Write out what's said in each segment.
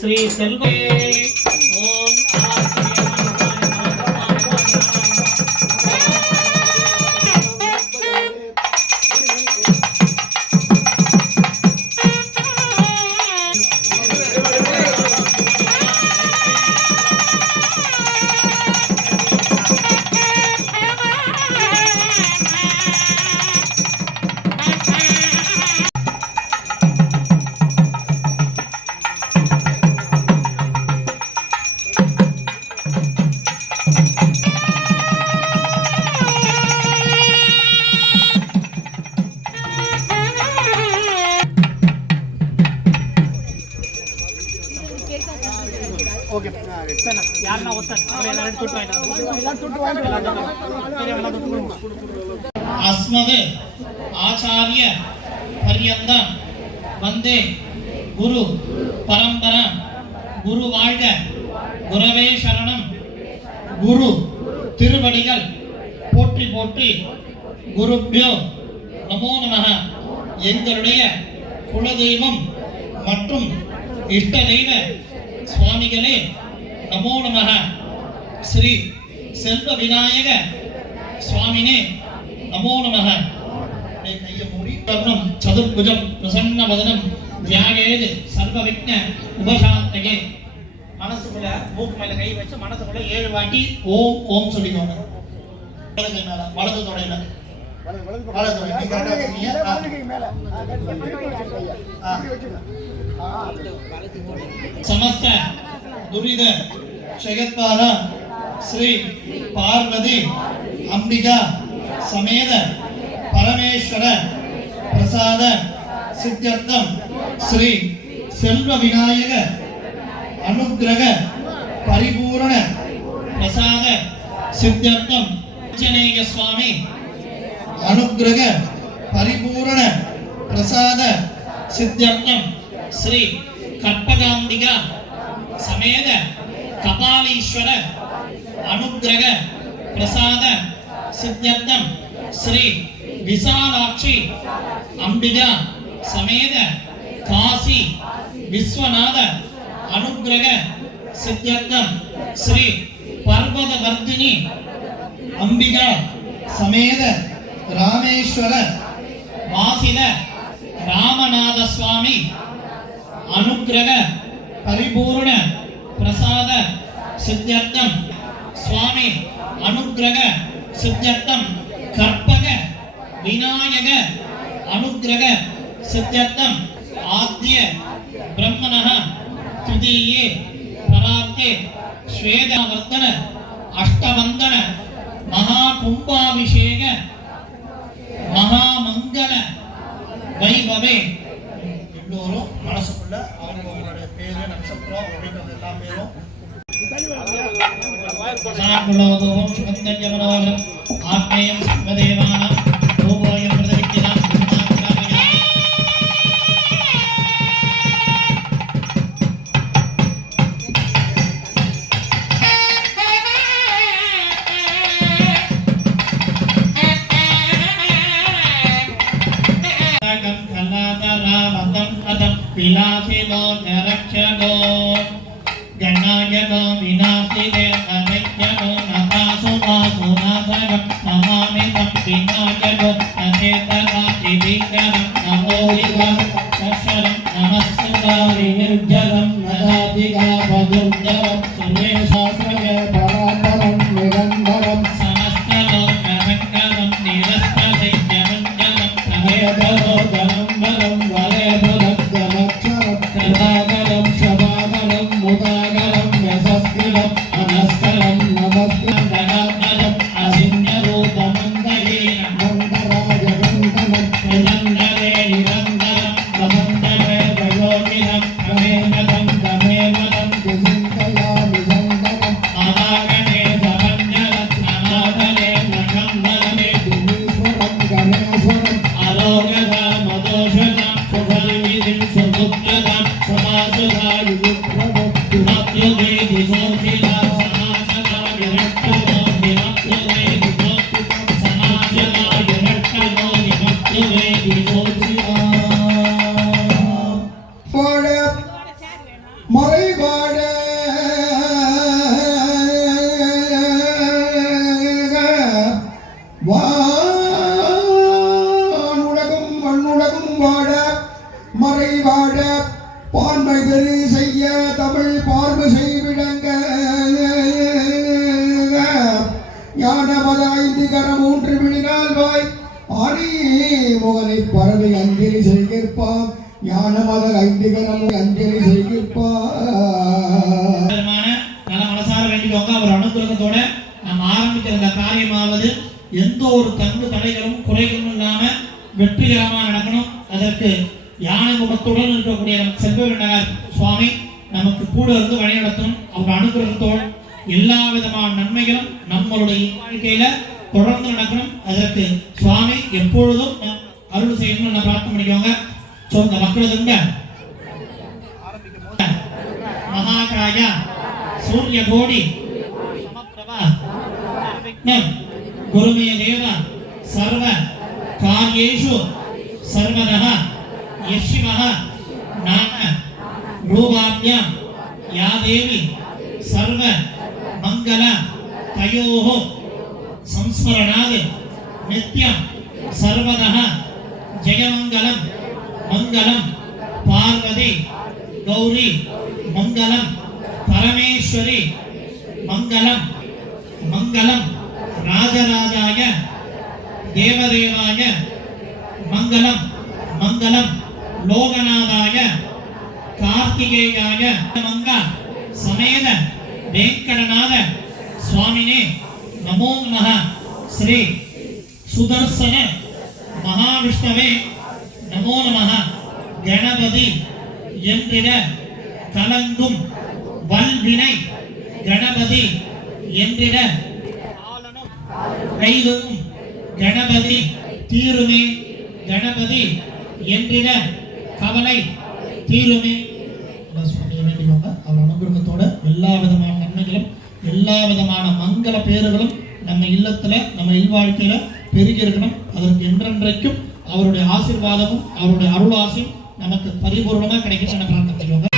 श्री सेल्वे ओम अस्मद् आचार्य पर्यन्तं वंदे गुरु परंपरा गुरु வாழ்க குருவே சரணம் குரு திருவடிகள் போற்றி போற்றி குருப்யோ நமோ நமः எங்களுடைய குலதெய்வம் மற்றும் இஷ்ட தெய்வ சுவாமிகளே நமோ நமः श्री सेल्व विनायक स्वामिने नमो नमः चतुर्भुजं प्रसन्न वदनं ध्यायेत् सर्वविघ्न उपशान्तये मनसुकुள்ள மூக்கு மேல கை வச்சு மனசுக்குள்ள 7 வாட்டி ஓம் ஓம் சொல்லிக்கோங்க வலது மேல வலது தொடையில வலது கை கரெக்ட்டா வச்சீங்க வலது கை மேல समस्त दुरिद जगत्पाला श्री पार्वती अंबिका समेत परमेश्वर प्रसाद सिद्ध्यर्थम श्री सेल्व विनायक अनुग्रह परिपूर्ण प्रसाद सिद्ध्यर्थम आंजनेय स्वामी अनुग्रह परिपूर्ण प्रसाद सिद्ध्यर्थम श्री कल्पकांबिका समेत कपालीश्वर अनुग्रह प्रसाद सिद्ध्यर्थम श्री विशालाक्षी अंबिका समेत काशी विश्वनाथ अनुग्रह सिद्ध्यर्थम श्री पर्वतवर्धिनी अंबिका समेत रामेश्वर वासिद रामनाथ स्वामी अनुग्रह परिपूर्ण प्रसाद सिद्ध्यर्थम स्वामी अनुग्रह सिद्ध्यर्थम कर्पग विनायक अनुग्रह सिद्ध्यर्थम आद्य ब्रह्मणः तृतीये परार्थे श्वेतवर्धन अष्टबंधन महाकुंभाभिषेक महामंगल वैभवे எல்லோரும் மனசுக்குள்ள அவங்களுடைய பேரு நட்சத்திரம் அப்படிங்கிறது எல்லாம் பேரும் சாக்குள்ளவதோம் சுகந்தஞ்சமனோகம் ஆத்மேயம் சர்வதேவானாம் ரூபோயம் பிரதிவிக்கிறாம் विलासिनो नरक्षनो गणायनो विनाशिने अनैक्यनो नतासुनासुनासगं नमामि तं विनायनो अचेतनादिविकरं नमोरिवं शशरं नमस्सुतारिनिर्जलं नदादिगापदुर्जलं सुरेशास्त्रय परापरं निरन्तरं समस्तलो नरङ्गलं निरस्तदैत्यमञ्जलं समेतलो जलं बलं वरेबलं कृतागलं क्षमागलं मुदागलं यशस्कृतं अनस्कलं नमस्कृतं गणागलं असिन्यरूपमन्दगेन मन्दराजगन्दनं प्रजन्दरे निरन्तरं नमन्दरे प्रयोगिनं गमेमदं गमेमदं विचिन्तयामि வாட மறைவாட வானுலகும் மண்ணுலகும் வாட மறைவாட பான்மைதறி செய்ய தமிழ் பார்வை செய்விடங்க ஞானமத ஐந்து கரம் மூன்று விழினால் வாய் ஆனி முகனை பறவை அஞ்சலி செய்கிற்பான் ஞானமத ஐந்து கரம் அஞ்சலி செய்கிற்பான். நல்ல மனசார வேண்டிக்கோங்க. அவர் அனுகிரகத்தோட நாம் ஆரம்பிக்கிற இந்த காரியமாவது எந்த ஒரு தங்கு தடைகளும் குறைகளும் இல்லாம வெற்றிகரமா நடக்கணும். அதற்கு யானை முகத்துடன் இருக்கக்கூடிய செல்வவிநாயகர் சுவாமி நமக்கு கூட இருந்து வழி நடத்தணும். அவர் அனுகிரகத்தோடு எல்லா விதமான நன்மைகளும் நம்மளுடைய வாழ்க்கையில தொடர்ந்து நடக்கணும். அதற்கு சுவாமி எப்பொழுதும் அருள் செய்யணும்னு நான் பிரார்த்தனை பண்ணிக்கோங்க. இந்த மக்களுங்க மகாகாய சூரிய கோடி சமப்பிரபா குருமய தேவ சர்வ காரியேஷு சர்வதः யஷ்வः நாம ரூபாப்யாம் யா தேவி சர்வ மங்கள தயோः संस्मरणात् नित्यं सर्वतः जयमंगलम मंगलम पार्वती गौरी मंगलम परमेश्वरी मंगलम मंगलम राजराजाय देवदेवाय मंगलम मंगलम लोकनाथाय कार्तिकेयाय मंगल समेत वेंकटनाथ स्वामिने नमो नमः. श्री सुदर्शन महाविष्णवे नमो नमः. गणपति என்றிட கலங்கும் வல்வினை கணபதி என்றிட கைதும் கணபதி தீருமே கணபதி என்றிட கவலை தீருமே. அவர் அனுகிரகத்தோட எல்லா விதமான நன்மைகளும் எல்லா விதமான மங்கள பேறுகளும் நம்ம இல்லத்துல நம்ம இல்வாழ்க்கையில பெருகி இருக்கணும். அதற்கு என்றென்றைக்கும் அவருடைய ஆசீர்வாதமும் அவருடைய அருள் ஆசையும் நமக்கு பரிபூர்ணமா கிடைக்கும் என பிரார்த்தனை செய்வோம்.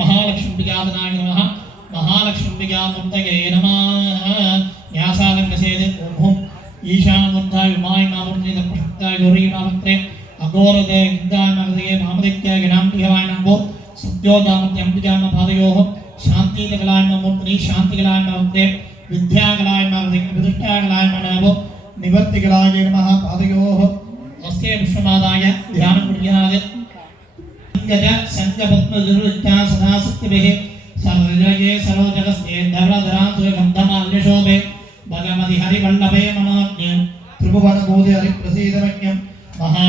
महालक्ष्मीगादनाय नमः. महालक्ष्मीगामुक्तये नमः. न्यासागन्यसेदे ओम ईशानमुद्धाय उमाय मामुन्नित प्रशक्ताय गौरी मामत्रे अघोरदे गिन्दाय मामदये मामदित्याय गणाम्बिकाय नमो. सत्योदामत्य अम्बिकाम पादयोः शान्तिकलाय मामुन्नि शान्तिकलाय मामत्रे विद्याकलाय मामदये विदुष्टाकलाय नमो. निवर्तिकलाय नमः पादयोः अस्ते विश्वमादाय ध्यानपुर्याय गज संगपत्न दुर्विद्या सदा सत्यभिः सर्वजये सर्वजगस्ते धवलधरान्तु गन्धमाल्यशोभे भगवति हरिवल्लभे मनोज्ञ त्रिभुवनबोधे हरिप्रसीदमज्ञं महा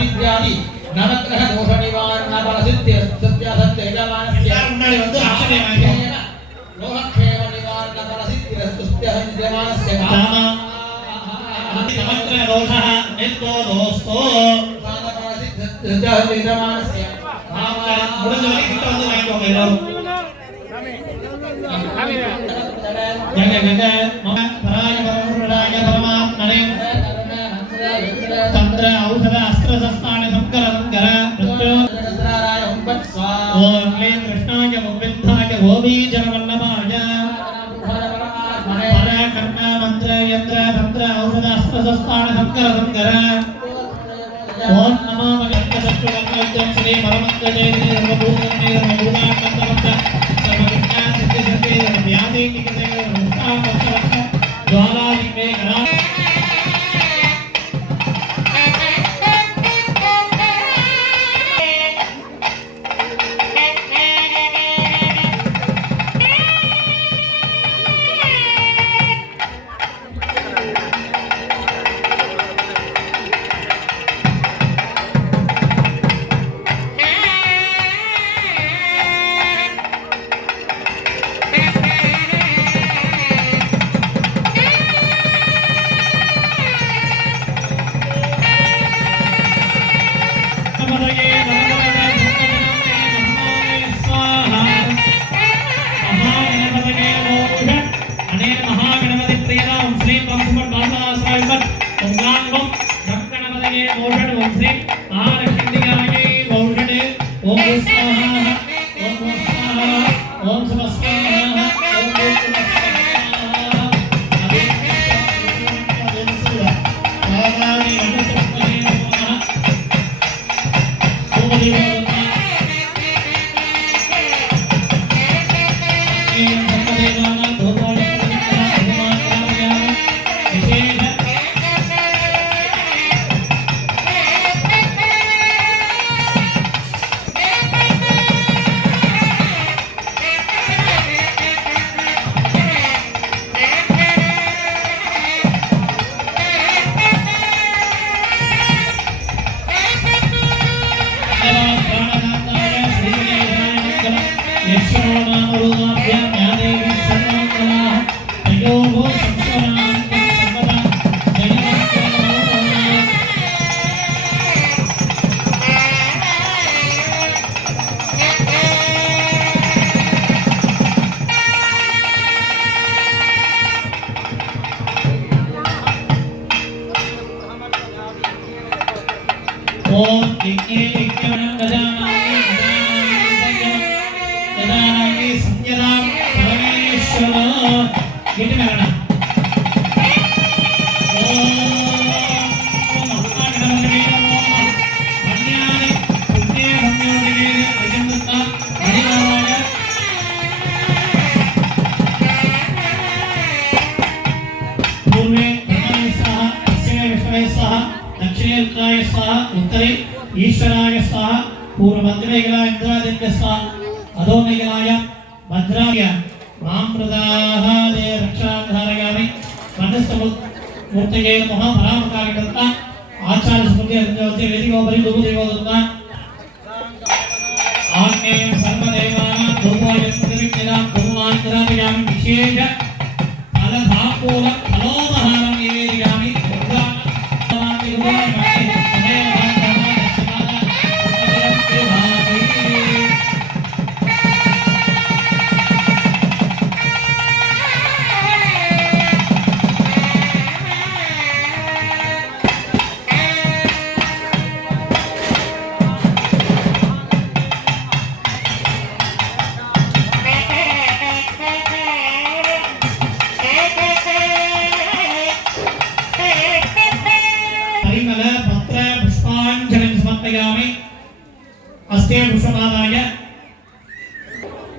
தாரித்ர்யாதி நவக்கிரக தோஷ நிவாரண பலசித்தி சத்யாசத் யஜமானஸ்ய எல்லாரும் முன்னாடி வந்து அக்ஷதை வாங்கிக்கோங்க. லோகக்ஷேம நிவாரண பலசித்தி சத்யாசத் யஜமானஸ்ய காமா நவக்கிர தோஷः நித்தோ தோஸ்தோ. சத்யாசத் யஜமானஸ்ய முடிஞ்ச வரைக்கும் கிட்ட வந்து வாங்கிக்கோங்க எல்லாரும். ஜெக ஜெக மம பராய பரமபுராய பரமாத்மனே தந்திர ஔஷத அஸ்திர சஸ்தான சங்கர சங்கர மிருத்யோ ஓம் க்ளீம் கிருஷ்ணாய முக்விந்தாய கோபீஜனவல்லபாய பர கர்ண மந்திர யந்திர தந்திர ஔஷத அஸ்திர சஸ்தான சங்கர சங்கர ஓம் நமோ மகேந்திர சத்ருவக்ரம் ஸ்ரீ பரமந்திர ஜெயதி சர்வபூதம் நீரமபூதானந்தமத்த சர்வவிஜ்ஞான சித்தி சித்தி வியாதி நிகதே முக்தாமத்சவத்ச ஜ்வாலாலிமே கணா. ஓம் யக்ஞே யக்ஞவனம் கஜானாய கஜானாய சம்யதாம் பரமேஸ்வரோ. கேட்டு வரணும். ஓம் மகாகணபதியே நமः. மன்யானி புண்ணிய சம்யோதிகே அஜந்தா ஹரிநாராய பூர்வே பிரம்மணே சஹ பश्चिमे விஷ்ணவே சஹ दक्षिणे रुद्राय स्वाहा उत्तरे ईश्वराय स्वाहा पूर्वमध्यमेघलाय इंद्रादित्य स्वाहा अधोमेघलाय भद्राय मां प्रदाः दे रक्षाधारयामि मनस्तमूर्तये नमः परामकारि कर्ता आचार्य स्मृति अर्जवते वेदिकोपरि धूपदेवोदत्ता आग्नेयं सर्वदेवानां धूपोयत्तिरिक्तदां कुर्वान्तरामयामि विशेष फलधापूल फलोपहारं निवेदयामि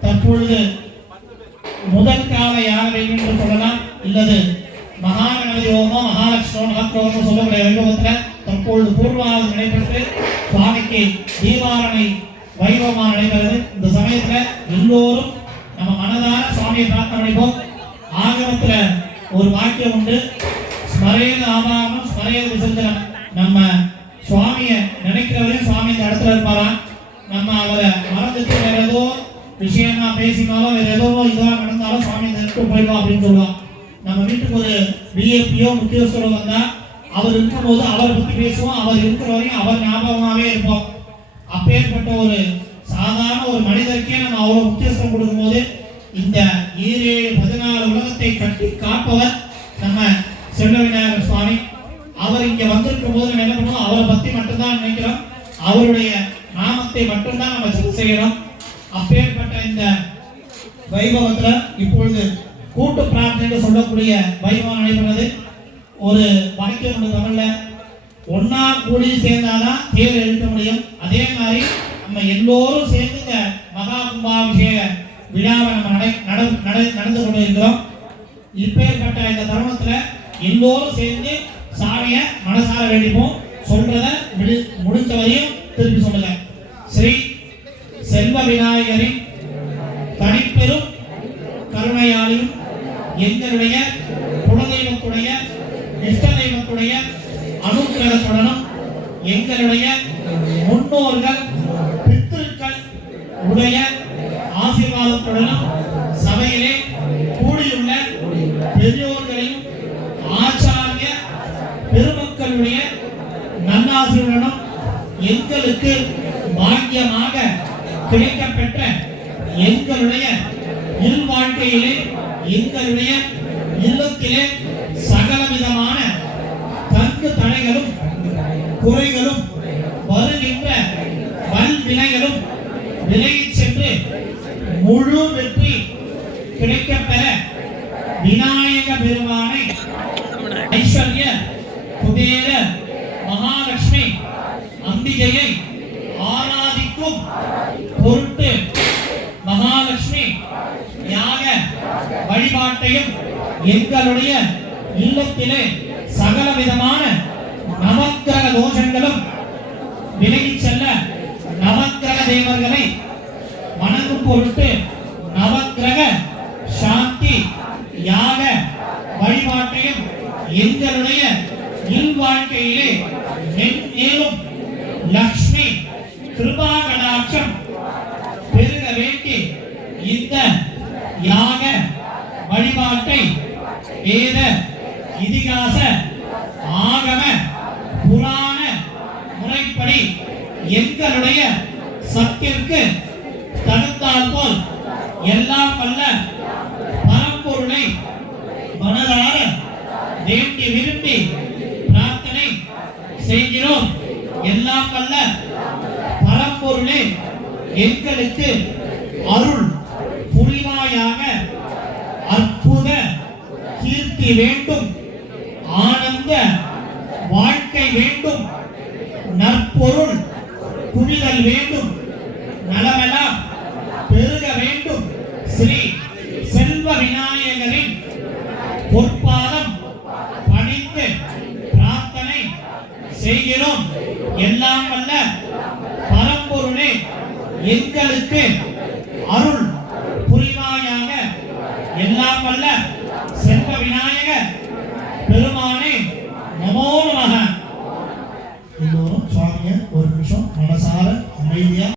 தற்பொழுது முதல் கால யாகவை என்று சொல்லலாம், இல்லது மகாகணபதி ஹோமம் மகாலட்சுமி மகாத்ரோகம் சொல்லக்கூடிய வைபவத்தில் தற்பொழுது பூர்வாவது நடைபெற்று சுவாமிக்கு தீபாரணை வைபவமாக நடைபெறுது. இந்த சமயத்தில் எல்லோரும் நம்ம மனதார சுவாமியை பிரார்த்தனை பண்ணிப்போம். ஆகமத்தில் ஒரு வாக்கியம் உண்டு, ஸ்மரேத ஆபாமம் ஸ்மரேத விசர்ஜனம். நம்ம சுவாமியை நினைக்கிறவரையும் சுவாமி இந்த இடத்துல இருப்பாராம். நம்ம அவரை மறந்துட்டு வேற ஏதோ விஷயமா பேசினாலும் வேற ஏதோ இதுவாக நடந்தாலும் சுவாமி இந்த இடத்துக்கு போயிடுவோம் அப்படின்னு சொல்லுவான். நம்ம வீட்டுக்கு ஒரு விஐபியோ முக்கியஸ்தரோ வந்தா அவர் இருக்கும்போது அவரை பத்தி பேசுவோம். அவர் இருக்கிற வரையும் அவர் ஞாபகமாகவே இருப்போம். அப்பேற்பட்ட ஒரு சாதாரண ஒரு மனிதருக்கே நம்ம அவ்வளவு முக்கியத்துவம் கொடுக்கும்போது இந்த 14 உலகத்தை கட்டி காப்பவர் நம்ம செல்வ விநாயகர் சுவாமி. அவர் இங்க வந்திருக்கும் போது நம்ம என்ன பண்ணுவோம், அவரை பத்தி மட்டும்தான் நினைக்கிறோம், அவருடைய நாமத்தை மட்டும்தான் நம்ம செய்கிறோம். அப்பேற்பட்ட இந்த வைபவத்துல இப்பொழுது கூட்டு பிரார்த்தனை சொல்லக்கூடிய வைபவம் நடைபெறுவது. ஒரு வாக்கியம் உண்டு தமிழ்ல, ஒன்னா கூடி சேர்ந்தாதான் தேர் எழுத முடியும். அதே மாதிரி நம்ம எல்லோரும் சேர்ந்து இந்த மகா கும்பாபிஷேக விழாவை நம்ம நடந்து கொண்டு இருக்கிறோம். இப்பேற்பட்ட இந்த தருணத்துல எல்லோரும் சேர்ந்து சாமிய மனசார வேண்டிப்போம். சொல்றத முடிஞ்ச வரையும் திருப்பி சொல்லுங்க. ஸ்ரீ செல்வ விநாயகரின் தனிப்பெரும் கருணையாலும் எங்களுடைய குலதெய்வத்துடைய இஷ்ட தெய்வத்துடைய அனுக்கிரகத்துடனும் எங்களுடைய முன்னோர்கள் பித்திருக்கள் உடைய ஆசீர்வாதத்துடனும் சபையிலே கூடியுள்ள பெரியோர்களையும் ஆச்சாரிய பெருமக்களுடைய நன்னாசியுடனும் எங்களுக்கு பாக்கியமாக கிடைக்கப்பெற்ற எங்களுடைய இல்வாழ்க்கையிலே எங்களுடைய இல்லத்திலே சகலவிதமான தங்கு தடைகளும் குறைகளும் வருகின்ற வல்வினைகளும் விலகிச் சென்று முழு வெற்றி கிடைக்கப்பெற விநாயக பெருமானை ஐஸ்வர்ய குபேர மகாலட்சுமி அம்பிகையை ஆராதிக்கும் பொருட்டு மகாலட்சுமி யாக வழிபாட்டையும் எங்களுடைய இல்லத்திலே சகல விதமான நவக்கிரக தோஷங்களும் விலகிச் செல்ல நவக்கிரக தேவர்களை வணங்கும் பொருட்டு நவக்கிரக சாந்தி யாக வழிபாட்டையும் எங்களுடைய இல்வாழ்க்கையிலே மேலும் லக்ஷ்மி கிருபா கடாட்சம் பெருக வேண்டி இந்த யாக வழிபாட்டை வேத இதிகாச ஆகம புராண முறைப்படி எங்களுடைய சத்திற்கு தடுத்தால் போல் எல்லாம் வல்ல பரம்பொருளை மனதார வேண்டி விரும்பி பிரார்த்தனை செய்கிறோம். எல்லாம் வல்ல பரம்பொருளே எங்களுக்கு அருள் புரிவாயாக. அற்புத கீர்த்தி வேண்டும், ஆனந்த வாழ்க்கை வேண்டும், நற்பொருள் குவிதல் வேண்டும், நலமெல்லாம் பெருக வேண்டும். ஸ்ரீ செல்வ விநாயகரின் பொற்பாதம் பணிந்து பிரார்த்தனை செய்கிறோம். எல்லாம் வல்ல பரம்பொருளே எங்களுக்கு அருள் புரிவாயாக. எல்லாம் வல்ல செல்வ விநாயக பெருமானே நமோ நமः. எல்லோரும் சுவாமியை ஒரு நிமிஷம் மனசார அமைதியா